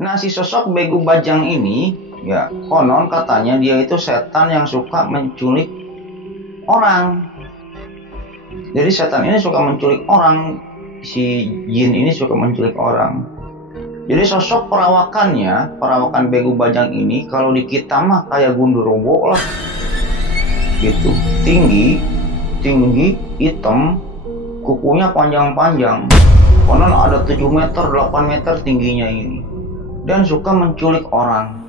Nah, si sosok Begu Bajang ini, ya konon katanya dia itu setan yang suka menculik orang. Jadi setan ini suka menculik orang, si jin ini suka menculik orang. Jadi sosok perawakan Begu Bajang ini kalau di kita mah kayak gundurwo lah, gitu. Tinggi, tinggi, hitam, kukunya panjang-panjang. Konon ada 7 meter, 8 meter tingginya ini. Dan suka menculik orang.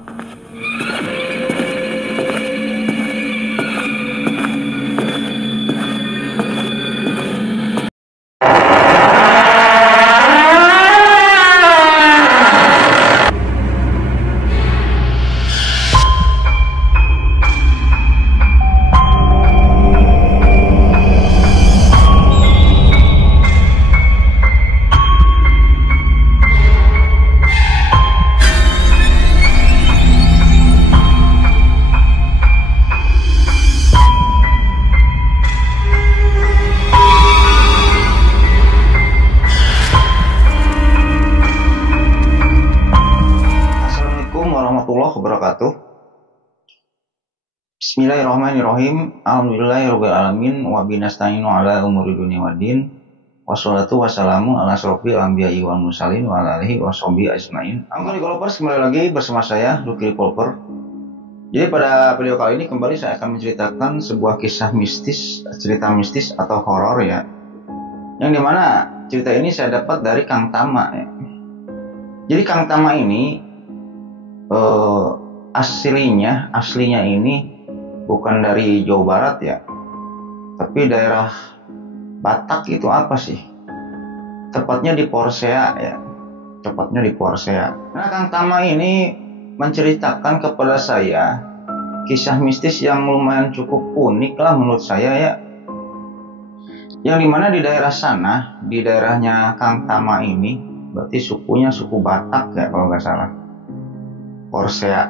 Assalamualaikum warahmatullahi wabarakatuh. Bismillahirrahmanirrahim. Alhamdulillahirrahmanirrahim. Wabinasta'inu ala umuri dunia waddin. Wassalatu wassalamu ala asrofil anbiya'i wal mursalin wa ala alihi washabihi ajmain. Assalamualaikum developers, kembali lagi bersama saya Lucky Developer. Jadi pada video kali ini kembali saya akan menceritakan sebuah kisah mistis, cerita mistis atau horor ya. Yang dimana cerita ini saya dapat dari Kang Tama ya. Jadi Kang Tama ini aslinya ini bukan dari Jawa Barat ya, tapi daerah Batak. Itu apa sih? Tepatnya di Porsea ya, tepatnya di Porsea. Nah, Kang Tama ini menceritakan kepada saya kisah mistis yang lumayan cukup unik lah menurut saya ya, yang dimana di daerah sana, di daerahnya Kang Tama ini, berarti sukunya suku Batak ya kalau nggak salah, Porsea.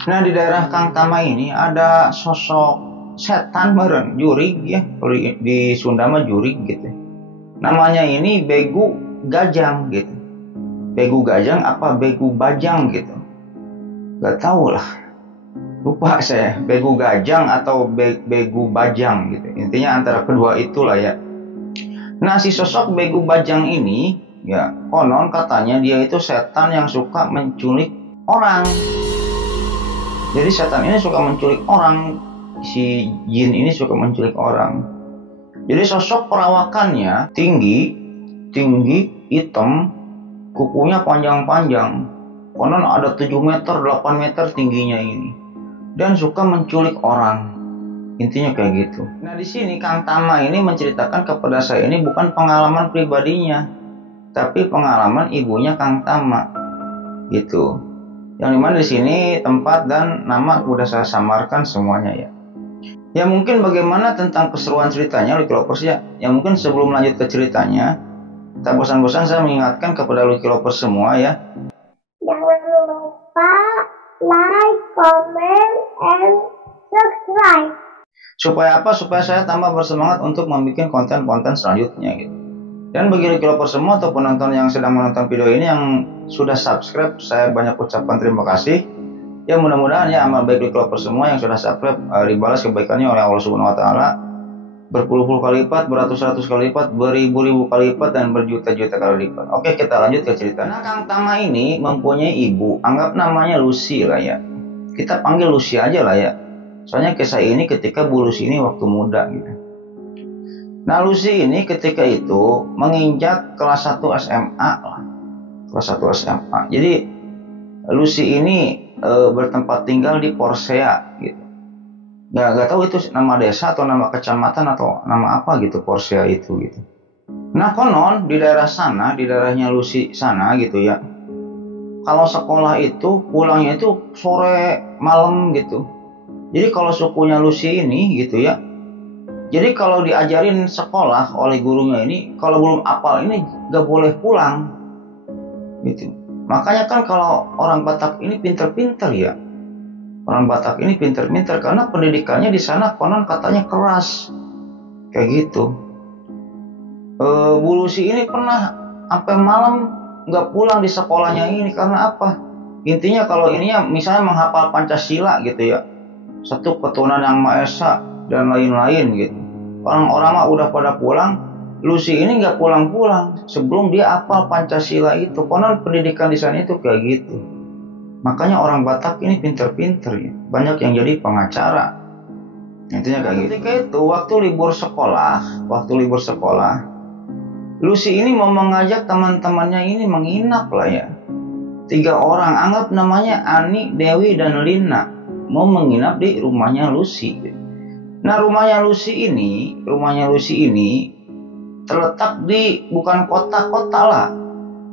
Nah, di daerah Kang Tama ini ada sosok setan meren, jurig ya, kalau di Sunda mah jurig gitu. Namanya ini Begu Gajang gitu. Begu Gajang apa Begu Bajang gitu. Gak tahu lah. Lupa saya, Begu Gajang atau Begu Bajang gitu. Intinya antara kedua itulah ya. Nah, si sosok Begu Bajang ini ya konon katanya dia itu setan yang suka menculik orang. Jadi setan ini suka menculik orang, si jin ini suka menculik orang. Jadi sosok perawakannya tinggi, hitam, kukunya panjang-panjang. Konon ada 7 meter, 8 meter tingginya ini. Dan suka menculik orang. Intinya kayak gitu. Nah, di sini Kang Tama ini menceritakan kepada saya ini bukan pengalaman pribadinya, tapi pengalaman ibunya Kang Tama. Gitu. Yang dimana di sini tempat dan nama udah saya samarkan semuanya ya. Ya mungkin bagaimana tentang keseruan ceritanya Lucky Lovers ya. Ya mungkin sebelum lanjut ke ceritanya, tak bosan-bosan saya mengingatkan kepada Lucky Lovers semua ya. Jangan lupa like, comment, and subscribe. Supaya apa? Supaya saya tambah bersemangat untuk membuat konten-konten selanjutnya gitu. Dan bagi Lucky Lovers semua atau penonton yang sedang menonton video ini yang sudah subscribe, saya banyak ucapkan terima kasih. Ya mudah-mudahan ya amal baik Lucky Lovers semua yang sudah subscribe dibalas kebaikannya oleh Allah Subhanahu wa taala berpuluh-puluh kali lipat, beratus-ratus kali lipat, beribu-ribu kali lipat, dan berjuta-juta kali lipat. Oke, kita lanjut ke cerita. Nah, Kang Tama ini mempunyai ibu, anggap namanya Lucy lah ya. Kita panggil Lucy aja lah ya. Soalnya kisah ini ketika Bu Lucy ini waktu muda gitu. Nah, Lucy ini ketika itu menginjak kelas 1 SMA lah. Kelas 1 SMA. Jadi Lucy ini bertempat tinggal di Porsea gitu. Gak tahu itu nama desa atau nama kecamatan atau nama apa gitu, Porsea itu gitu. Nah, konon di daerah sana, di daerahnya Lucy sana gitu ya, kalau sekolah itu pulangnya itu sore malam gitu. Jadi kalau sukunya Lucy ini gitu ya, jadi kalau diajarin sekolah oleh gurunya ini, kalau belum apal ini gak boleh pulang gitu. Makanya kan kalau orang Batak ini pinter-pinter ya. Orang Batak ini pinter-pinter karena pendidikannya di sana konon katanya keras. Kayak gitu. Bu Lucy ini pernah sampai malam nggak pulang di sekolahnya ini karena apa? Intinya kalau ini ya misalnya menghafal Pancasila gitu ya, satu ketuhanan yang Maha Esa dan lain-lain gitu. Orang-orang mah udah pada pulang, Lucy ini nggak pulang-pulang sebelum dia hafal Pancasila itu. Konon pendidikan di sana itu kayak gitu. Makanya orang Batak ini pinter-pinter ya, banyak yang jadi pengacara. Intinya kayak gitu. Ketika itu waktu libur sekolah, Lucy ini mau mengajak teman-temannya ini menginap lah ya. 3 orang, anggap namanya Ani, Dewi, dan Lina, mau menginap di rumahnya Lucy. Nah rumahnya Lucy ini terletak di bukan kota-kota lah.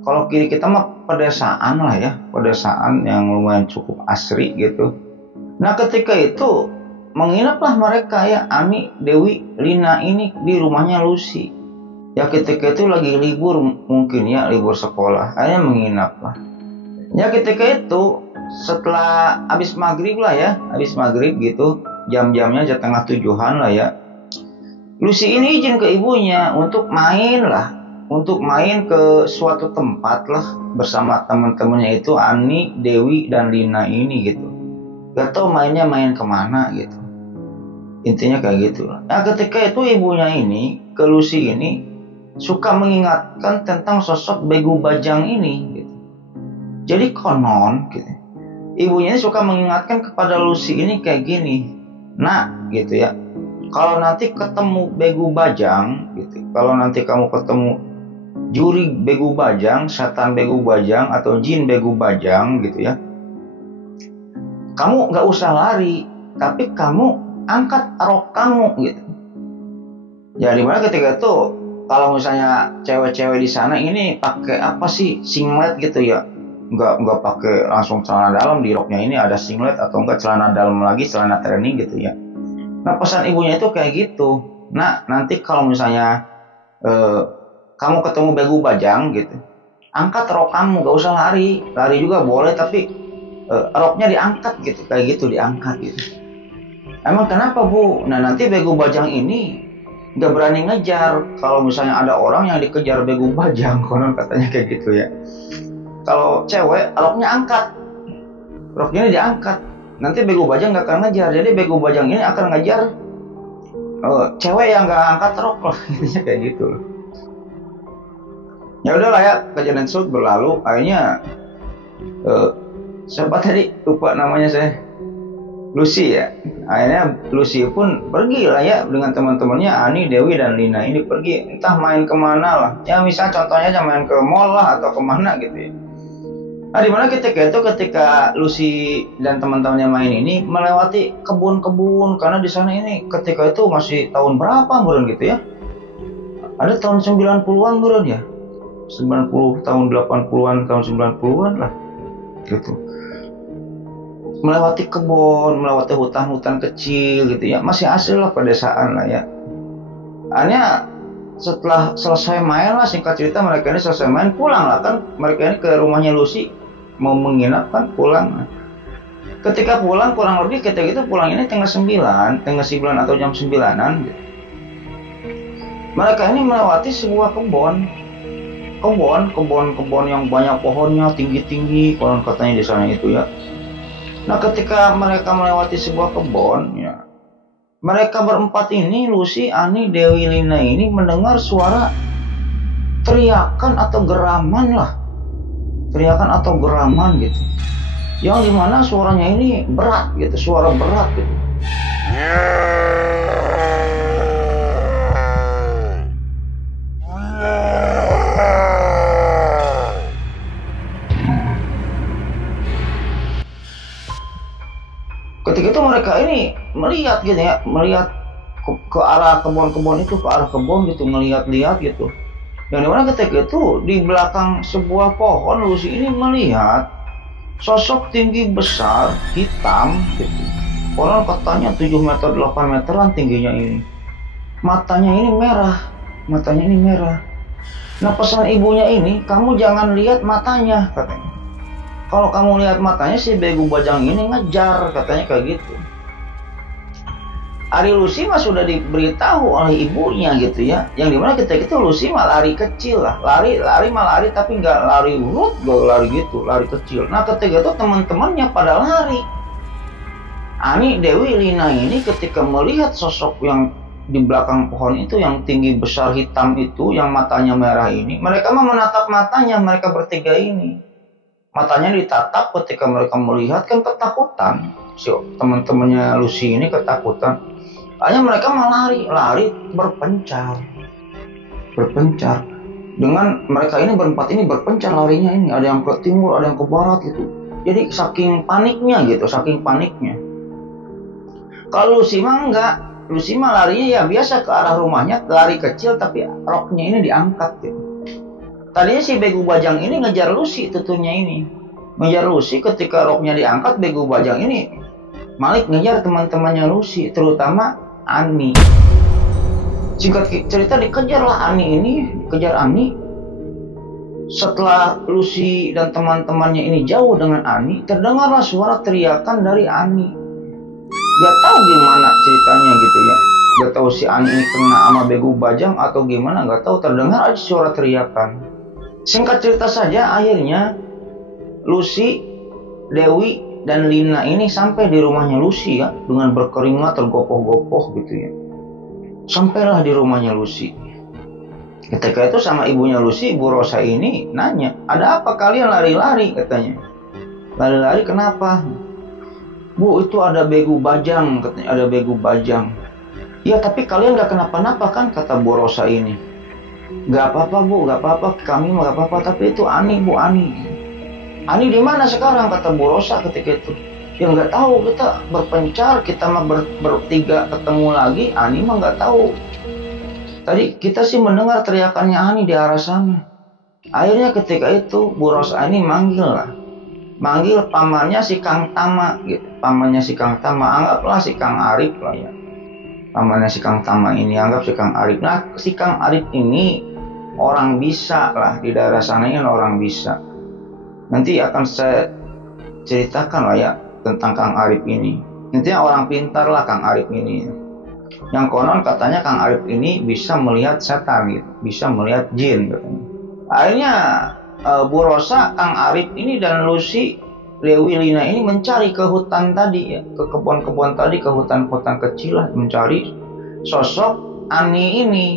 Kalau kiri kita mah pedesaan lah ya, pedesaan yang lumayan cukup asri gitu. Nah ketika itu menginaplah mereka ya, Ani, Dewi, Lina ini di rumahnya Lucy. Ya ketika itu lagi libur mungkin ya, libur sekolah, akhirnya menginap lah. Ya ketika itu setelah habis maghrib gitu, jam-jamnya setengah 7-an lah ya. Lucy ini izin ke ibunya untuk main ke suatu tempat lah bersama teman-temannya itu Ani, Dewi, dan Lina ini gitu. Gak tau mainnya main kemana gitu. Intinya kayak gitu lah. Nah ketika itu ibunya ini ke Lucy ini suka mengingatkan tentang sosok Begu Bajang ini gitu. Jadi konon gitu, ibunya ini suka mengingatkan kepada Lucy ini kayak gini, nah gitu ya, kalau nanti ketemu Begu Bajang gitu, kalau nanti kamu ketemu juri Begu Bajang, setan Begu Bajang, atau jin Begu Bajang gitu ya, kamu gak usah lari, tapi kamu angkat rok kamu gitu. Ya dimana ketika itu kalau misalnya cewek-cewek di sana ini pakai apa sih, singlet gitu ya, nggak pakai langsung celana dalam, di roknya ini ada singlet atau enggak celana dalam lagi, celana training gitu ya. Nah pesan ibunya itu kayak gitu. Nah nanti kalau misalnya kamu ketemu Begu Bajang gitu, angkat rok kamu, gak usah lari juga boleh, tapi roknya diangkat gitu, kayak gitu, diangkat gitu. Emang kenapa Bu? Nah nanti Begu Bajang ini nggak berani ngejar kalau misalnya ada orang yang dikejar Begu Bajang, konon katanya kayak gitu ya. Kalau cewek roknya ini diangkat, nanti Begu Bajang nggak akan ngejar, jadi Begu Bajang ini akan ngejar cewek yang nggak angkat rok lah, intinya kayak gitu. Ya udahlah ya, kejadian tersebut berlalu, akhirnya siapa tadi lupa namanya saya, Lucy ya. Akhirnya Lucy pun pergi lah ya dengan teman-temannya Ani, Dewi, dan Lina ini pergi entah main kemana lah. Ya misal contohnya aja main ke mall lah atau kemana gitu ya. Nah dimana ketika Lucy dan teman-temannya main ini melewati kebun-kebun, karena di sana ini ketika itu masih tahun berapa meren gitu ya. Ada tahun 90-an meren ya. 90, tahun 80-an, tahun 90-an lah gitu. Melewati kebun, melewati hutan-hutan kecil gitu ya, masih asli lah, pedesaan lah ya. Akhirnya setelah selesai main lah, singkat cerita mereka ini selesai main, pulang lah kan, mereka ini ke rumahnya Lucy mau menginap kan, pulang. Ketika pulang kurang lebih ketika itu pulang ini tengah 9 atau jam 9-an gitu. Mereka ini melewati sebuah kebun yang banyak pohonnya, tinggi-tinggi, konon katanya di sana itu ya. Nah ketika mereka melewati sebuah kebun ya, mereka berempat ini, Lucy, Ani, Dewi, Lina ini mendengar suara teriakan atau geraman gitu, yang dimana suaranya ini berat gitu, suara berat gitu. Ketika itu mereka ini melihat gitu ya, melihat ke arah kebun itu, ke arah kebun gitu, ngelihat-lihat gitu. Yang dimana ketika itu di belakang sebuah pohon, Lucy ini melihat sosok tinggi besar, hitam gitu. Orang katanya 7 meter, 8 meteran tingginya ini. Matanya ini merah. Nah pesan ibunya ini, kamu jangan lihat matanya katanya. Kalau kamu lihat matanya si Begu Bajang ini ngejar, katanya kayak gitu. Ari Lucy mah sudah diberitahu oleh ibunya gitu ya, yang dimana ketika itu Lucy mah lari kecil lah, lari tapi nggak lari urut, gak lari gitu, lari kecil. Nah ketika itu teman-temannya pada lari. Ani, Dewi, Lina ini ketika melihat sosok yang di belakang pohon itu, yang tinggi besar hitam itu, yang matanya merah ini, mereka mah menatap matanya, mereka bertiga ini. Matanya ditatap ketika mereka melihat, kan ketakutan. Si teman-temannya Lucy ini ketakutan. Hanya mereka malah lari berpencar. Dengan mereka ini berempat ini berpencar larinya ini. Ada yang ke timur, ada yang ke barat gitu. Jadi saking paniknya. Kalau Lucy mah enggak. Lucy mah larinya ya biasa ke arah rumahnya, lari kecil tapi roknya ini diangkat gitu. Tadinya si Begu Bajang ini ngejar Lucy, tutunya ini. Ngejar Lucy, ketika roknya diangkat, Begu Bajang ini Malik ngejar teman-temannya Lucy, terutama Ani. Singkat cerita dikejarlah Ani. Setelah Lucy dan teman-temannya ini jauh dengan Ani, terdengarlah suara teriakan dari Ani. Gak tahu gimana ceritanya gitu ya. Gak tahu si Ani ini kena sama Begu Bajang atau gimana, gak tahu, terdengar ada suara teriakan. Singkat cerita saja, akhirnya Lucy, Dewi, dan Lina ini sampai di rumahnya Lucy ya, dengan berkeringat tergopoh-gopoh gitu ya. Sampailah di rumahnya Lucy. Ketika itu sama ibunya Lucy, Bu Rosa ini nanya, ada apa kalian lari-lari katanya. Lari-lari kenapa? Bu, itu ada Begu Bajang katanya, ada Begu Bajang. Ya tapi kalian gak kenapa-napa kan, kata Bu Rosa ini. Gak apa-apa Bu, gak apa-apa, kami mah gak apa-apa, tapi itu Ani Bu, Ani. Ani di mana sekarang, kata Bu Rosa ketika itu. Ya nggak tahu, kita berpencar, kita mah bertiga ketemu lagi, Ani mah nggak tahu. Tadi kita sih mendengar teriakannya Ani di arah sana. Akhirnya ketika itu Bu Rosa ini manggil pamannya si Kang Tama gitu. Pamannya si Kang Tama, anggaplah si Kang Arif lah ya. Pamannya si Kang Tama ini anggap si Kang Arif. Nah si Kang Arif ini orang bisa lah, di daerah sana ini orang bisa. Nanti akan saya ceritakan lah ya tentang Kang Arif ini. Intinya orang pintar lah Kang Arif ini. Yang konon katanya Kang Arif ini bisa melihat setan gitu, bisa melihat jin katanya. Akhirnya Bu Rosa, Kang Arif ini dan Lucy, Dewi, Lina ini mencari ke hutan tadi ya, ke kebun-kebun tadi, ke hutan-hutan kecil lah, mencari sosok Ani ini.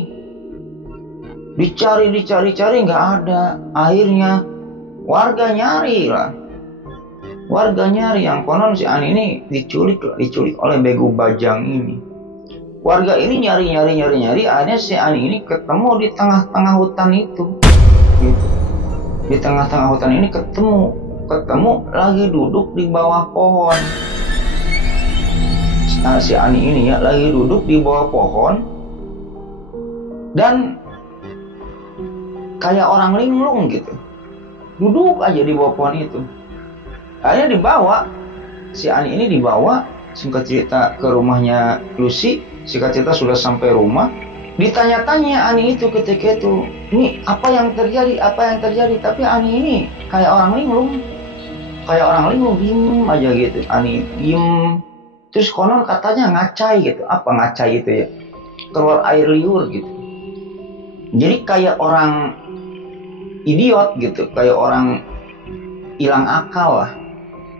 Dicari nggak ada. Akhirnya warga nyari, yang konon si Ani ini diculik oleh Begu Bajang ini. Warga ini nyari, akhirnya si Ani ini ketemu di tengah-tengah hutan itu gitu. Di tengah-tengah hutan ini ketemu lagi duduk di bawah pohon. Nah, si Ani ini ya lagi duduk di bawah pohon dan kayak orang linglung gitu, duduk aja di bawah pohon itu. Akhirnya si Ani ini dibawa, singkat cerita, ke rumahnya Lucy. Singkat cerita sudah sampai rumah, ditanya-tanya Ani itu ketika itu, ini apa yang terjadi, tapi Ani ini kayak orang linglung, diem aja gitu. Ani diem, terus konon katanya ngacai gitu. Apa ngacai itu ya? Keluar air liur gitu. Jadi kayak orang idiot gitu, kayak orang hilang akal lah.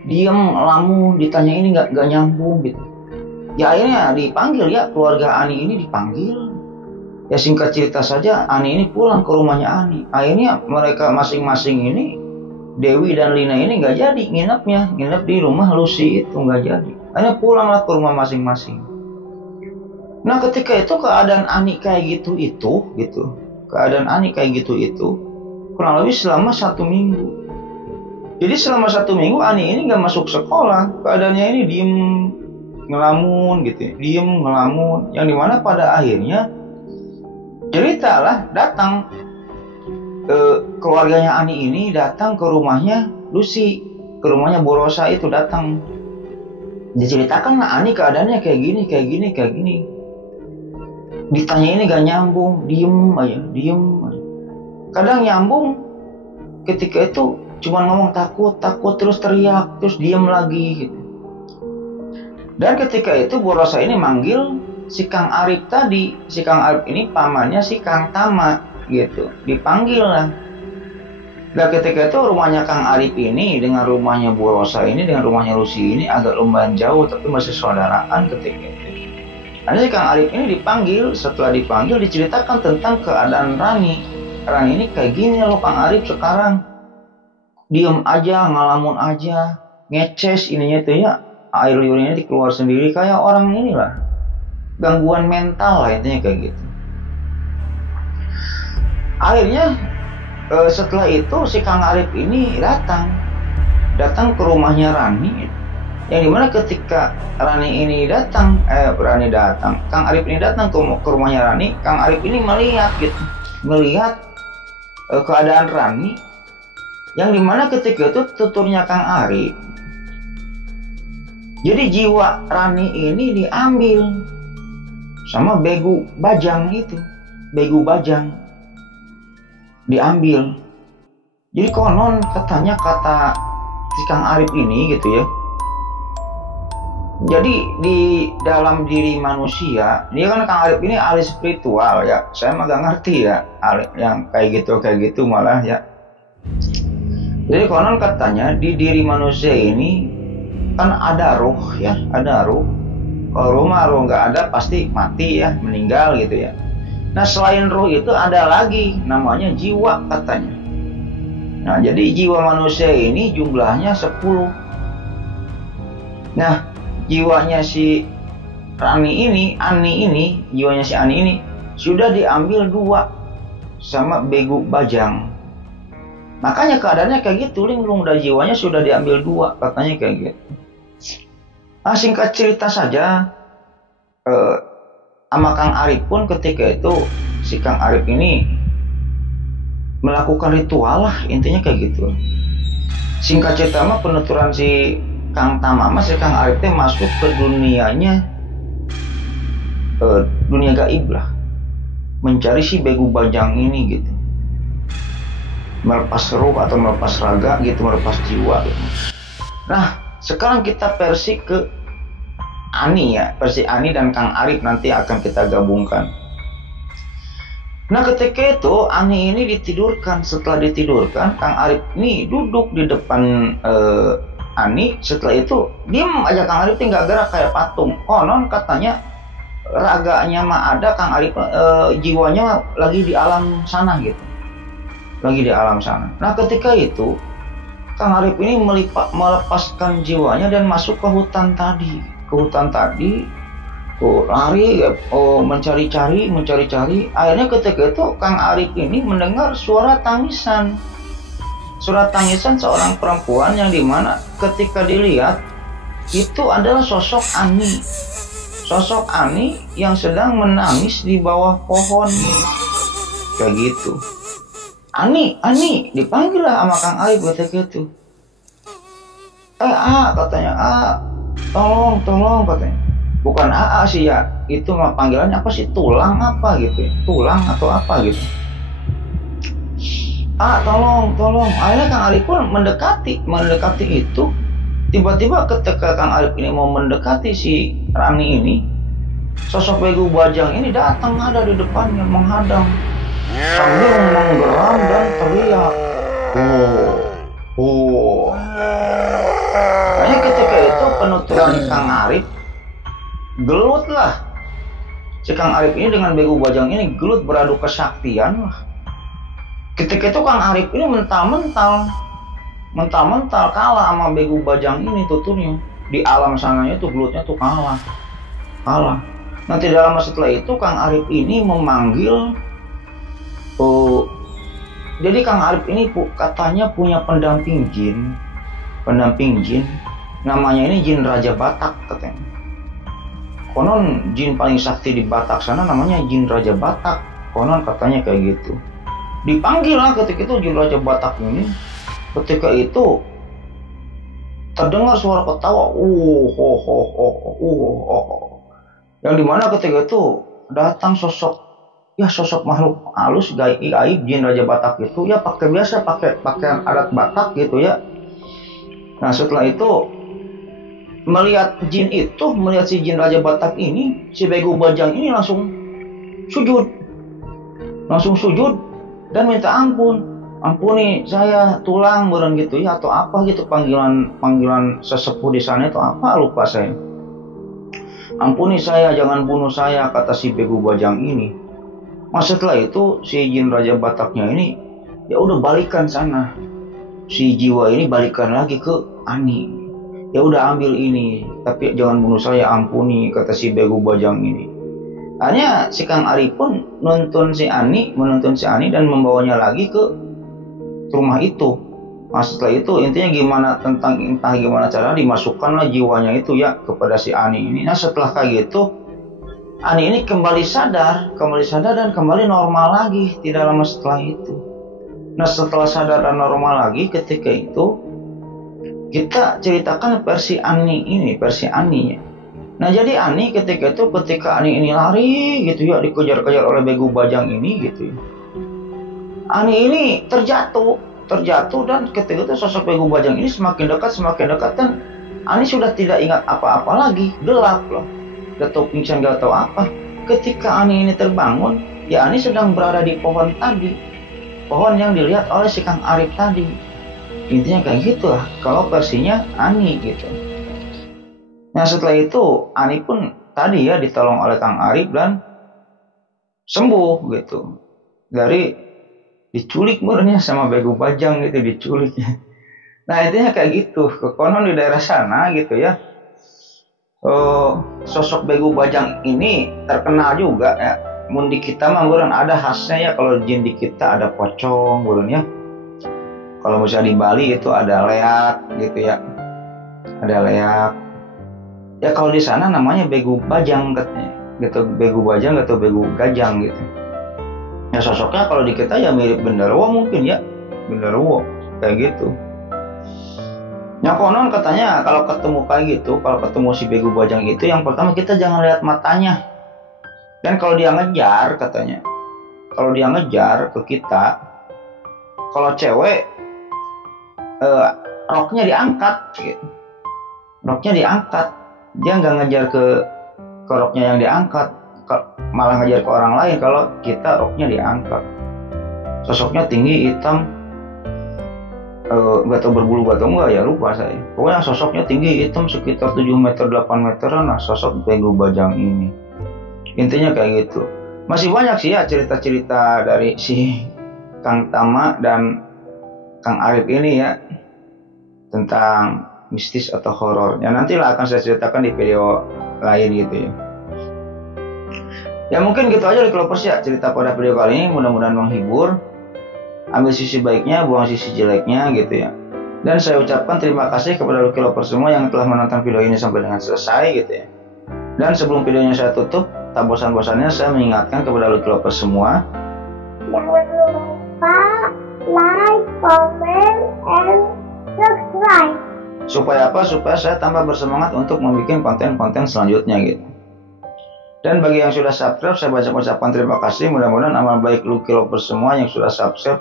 Diem, ngelamun, ditanya ini nggak nyambung gitu. Ya akhirnya dipanggil ya, keluarga Ani ini dipanggil. Ya singkat cerita saja, Ani ini pulang ke rumahnya Ani. Akhirnya mereka masing-masing ini, Dewi dan Lina ini nggak jadi nginep di rumah Lucy itu, nggak jadi. Akhirnya pulanglah ke rumah masing-masing. Nah ketika itu keadaan Ani kayak gitu, keadaan Ani kayak gitu kurang lebih selama 1 minggu. Jadi selama 1 minggu Ani ini nggak masuk sekolah, keadaannya ini diem ngelamun gitu, yang dimana pada akhirnya ceritalah datang keluarganya Ani ini datang ke rumahnya Lucy, ke rumahnya Bu Rosa itu datang. Diceritakan lah Ani keadaannya kayak gini. Ditanya ini gak nyambung, diem aja. Kadang nyambung, ketika itu cuma ngomong takut terus teriak, terus diem lagi gitu. Dan ketika itu Bu Rosa ini manggil si Kang Arif tadi, si Kang Arif ini pamannya si Kang Tama gitu, dipanggil lah. Dan ketika itu rumahnya Kang Arif ini dengan rumahnya Bu Rosa ini dengan rumahnya Lucy ini agak lumayan jauh, tapi masih saudaraan ketika itu. Nah, si Kang Arif ini dipanggil, setelah dipanggil diceritakan tentang keadaan Rani. Rani ini kayak gini loh Kang Arif sekarang, diem aja, ngalamun aja, ngeces ininya itu ya, air liurnya dikeluar sendiri kayak orang inilah, gangguan mental lah intinya kayak gitu. Akhirnya setelah itu si Kang Arif ini datang ke rumahnya Rani, yang dimana ketika Rani ini datang, Kang Arif ini datang ke rumahnya Rani, Kang Arif ini melihat keadaan Rani, yang dimana ketika itu tuturnya Kang Arif, jadi jiwa Rani ini diambil sama Begu Bajang itu, Begu Bajang diambil. Jadi konon katanya kata si Kang Arif ini gitu ya, jadi di dalam diri manusia, dia kan Kang Arif ini ahli spiritual ya, saya mah gak ngerti ya ahli yang kayak gitu malah ya. Jadi konon katanya di diri manusia ini kan ada ruh ya, ada ruh. Kalau ruh nggak ada pasti mati ya, meninggal gitu ya. Nah selain ruh itu ada lagi namanya jiwa katanya. Nah jadi jiwa manusia ini jumlahnya 10. Nah jiwanya si Ani ini jiwanya si Ani ini sudah diambil 2 sama Begu Bajang. Makanya keadaannya kayak gitu, linglung, dan jiwanya sudah diambil 2 katanya kayak gitu. Nah singkat cerita saja, sama Kang Arif pun ketika itu si Kang Arif ini melakukan ritual lah intinya kayak gitu. Singkat cerita mah penuturan si Kang Tama si Kang Arif masuk ke dunianya, dunia gaib lah, mencari si Begu Bajang ini gitu, melepas ruh atau melepas raga gitu, melepas jiwa gitu. Nah sekarang kita versi ke Ani ya, versi Ani dan Kang Arif nanti akan kita gabungkan. Nah ketika itu Ani ini ditidurkan. Setelah ditidurkan, Kang Arif ini duduk di depan Ani. Setelah itu diem aja, Kang Arif tinggal gerak kayak patung. Konon katanya raganya mah ada, Kang Arif jiwanya lagi di alam sana gitu, lagi di alam sana. Nah ketika itu Kang Arif ini melepaskan jiwanya dan masuk ke hutan tadi, lari, mencari-cari. Akhirnya ketika itu Kang Arif ini mendengar suara tangisan seorang perempuan, yang dimana ketika dilihat itu adalah sosok Ani yang sedang menangis di bawah pohon kayak gitu. Ani dipanggil lah sama Kang Arif ketika itu. Katanya, tolong katanya. Bukan AA sih ya, itu mah panggilannya apa sih, tulang apa gitu ya, tulang atau apa gitu. Tolong. Akhirnya Kang Arif pun mendekati itu. Tiba-tiba ketika Kang Arif ini mau mendekati si Rani ini, sosok Begu Bajang ini datang, ada di depannya menghadang sambil menggeram dan teriak. Kayaknya ketika itu penuturan Kang Arif gelut lah. Si Kang Arif ini dengan Begu Bajang ini gelut, beradu kesaktian lah. Ketika itu Kang Arif ini mental-mental kalah sama Begu Bajang ini tuturnya. Di alam sananya tuh gelutnya tuh kalah. Nanti dalam setelah itu Kang Arif ini memanggil, jadi Kang Arif ini katanya punya pendamping jin, namanya ini Jin Raja Batak katanya. Konon jin paling sakti di Batak sana namanya Jin Raja Batak, konon katanya kayak gitu. Dipanggil lah ketika itu Jin Raja Batak ini. Ketika itu terdengar suara ketawa, yang dimana ketika itu datang sosok makhluk halus gaib Jin Raja Batak itu ya, pakai pakaian adat Batak gitu ya. Nah setelah itu melihat jin itu, melihat si jin Raja Batak ini, si Bego Bajang ini langsung sujud dan minta ampun. Ampuni saya tulang beren gitu ya, atau apa gitu panggilan sesepuh di sana itu apa lupa saya. Ampuni saya, jangan bunuh saya, kata si Bego Bajang ini. Setelah itu si jin Raja Bataknya ini ya udah balikan sana. Si jiwa ini balikan lagi ke Ani. Ya udah ambil ini, tapi jangan bunuh saya, ampuni, kata si Bego Bajang ini. Hanya si Kang Ari pun menuntun si Ani dan membawanya lagi ke rumah itu. Setelah itu intinya entah gimana cara dimasukkanlah jiwanya itu ya kepada si Ani ini. Setelah kayak gitu Ani ini kembali sadar dan kembali normal lagi tidak lama setelah itu. Setelah sadar dan normal lagi, ketika itu kita ceritakan versi Aninya. Jadi Ani ketika Ani ini lari gitu ya, dikejar-kejar oleh Bego Bajang ini gitu ya. Ani ini terjatuh dan ketika itu sosok Bego Bajang ini semakin dekat dan Ani sudah tidak ingat apa-apa lagi, gelap loh, gak tahu pingsan, gak tahu apa. Ketika Ani ini terbangun, ya Ani sedang berada di pohon tadi, pohon yang dilihat oleh si Kang Arif tadi. Intinya kayak gitu lah kalau versinya Ani gitu. Setelah itu Ani pun tadi ya ditolong oleh Kang Arif dan sembuh gitu dari diculik murnya sama Bego Bajang gitu, diculik. Intinya kayak gitu. Konon di daerah sana gitu ya, sosok Bego Bajang ini terkenal juga ya. Mun di kita mah ada khasnya ya, kalau jin di kita ada pocong ya. Kalau misalnya di Bali itu ada leak gitu ya, ada leak. Ya kalau di sana namanya Bego Bajang katanya gitu, Bego Bajang atau Bego Gajang gitu. Ya sosoknya kalau di kita ya mirip genderuwo mungkin ya, genderuwo kayak gitu. Konon katanya kalau ketemu kayak gitu, kalau ketemu si Bego Bajang itu, yang pertama kita jangan lihat matanya. Dan kalau dia ngejar katanya, kalau dia ngejar ke kita, kalau cewek roknya diangkat gitu. Roknya diangkat, dia nggak ngejar ke roknya yang diangkat, malah ngejar ke orang lain. Kalau kita roknya diangkat, sosoknya tinggi, hitam, gak tau berbulu atau enggak ya, lupa saya. Pokoknya sosoknya tinggi, hitam, sekitar 7 meter 8 meteran lah sosok Bego Bajang ini. Intinya kayak gitu. Masih banyak sih ya cerita-cerita dari si Kang Tama dan Kang Arif ini ya, tentang mistis atau horor. Nantilah akan saya ceritakan di video lain gitu ya. Ya mungkin gitu aja Lovers ya cerita pada video kali ini, mudah-mudahan menghibur. Ambil sisi baiknya, buang sisi jeleknya gitu ya. Dan saya ucapkan terima kasih kepada Lovers semua yang telah menonton video ini sampai dengan selesai gitu ya. Dan sebelum videonya saya tutup, tak bosan-bosannya saya mengingatkan kepada Lovers semua, jangan lupa like, comment, and subscribe. Supaya apa? Supaya saya tambah bersemangat untuk membuat konten-konten selanjutnya gitu. Dan bagi yang sudah subscribe, saya ucapkan terima kasih. Mudah-mudahan amal baik Lovers semua yang sudah subscribe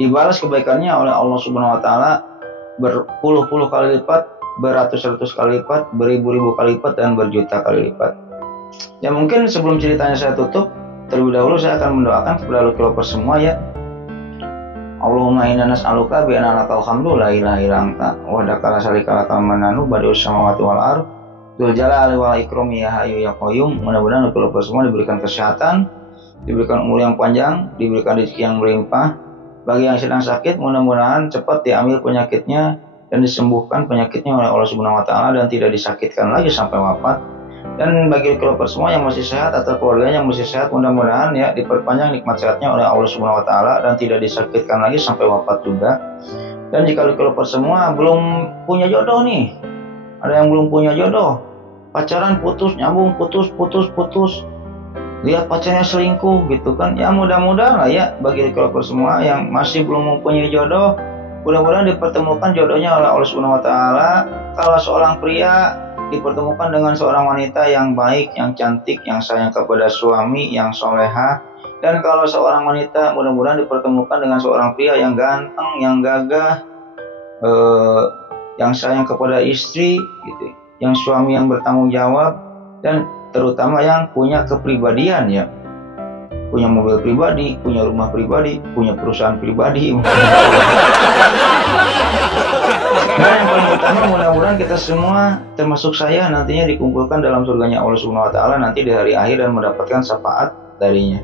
dibalas kebaikannya oleh Allah Subhanahu Wa Taala berpuluh-puluh kali lipat, beratus-ratus kali lipat, beribu-ribu kali lipat, dan berjuta kali lipat. Ya mungkin sebelum ceritanya saya tutup, terlebih dahulu saya akan mendoakan kepada Lovers semua ya. Allahumma inna nas'aluka bi anna lakal hamdu la ilaha illa anta wa dakala syarika lakal mananu badi'us samawati wal ardh dzul jalali wal ikrami ya hayyu ya qayyum. Mudah-mudahan Lovers semua diberikan kesehatan, diberikan umur yang panjang, diberikan rezeki yang berlimpah. Bagi yang sedang sakit, mudah-mudahan cepat diambil penyakitnya dan disembuhkan penyakitnya oleh Allah Subhanahu Wa Taala dan tidak disakitkan lagi sampai wafat. Dan bagi Lovers semua yang masih sehat atau keluarganya yang masih sehat, mudah-mudahan ya diperpanjang nikmat sehatnya oleh Allah Subhanahu Wa Taala dan tidak disakitkan lagi sampai wafat juga. Dan jika Lovers semua belum punya jodoh nih, ada yang belum punya jodoh, pacaran putus nyambung, putus, lihat pacarnya selingkuh gitu kan, ya mudah-mudahan lah ya bagi Lovers semua yang masih belum mempunyai jodoh, mudah-mudahan dipertemukan jodohnya oleh Allah Subhanahu Wa Taala. Kalau seorang pria dipertemukan dengan seorang wanita yang baik, yang cantik, yang sayang kepada suami, yang soleha. Dan kalau seorang wanita, mudah-mudahan dipertemukan dengan seorang pria yang ganteng, yang gagah, yang sayang kepada istri gitu. yang suami yang bertanggung jawab, dan terutama yang punya kepribadian ya, punya mobil pribadi, punya rumah pribadi, punya perusahaan pribadi. Nah, yang paling utama mudah-mudahan kita semua termasuk saya nantinya dikumpulkan dalam surganya Allah Subhanahu wa taala nanti di hari akhir dan mendapatkan syafaat darinya.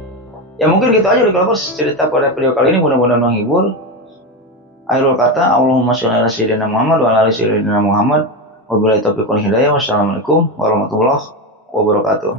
Ya mungkin gitu aja Developers cerita pada video kali ini, mudah-mudahan menghibur. Akhirul kata, Allahumma sholli ala sayyidina Muhammad wa ala ali sayyidina Muhammad. Wabillahi taufiq wal hidayah. Wassalamualaikum warahmatullahi wabarakatuh.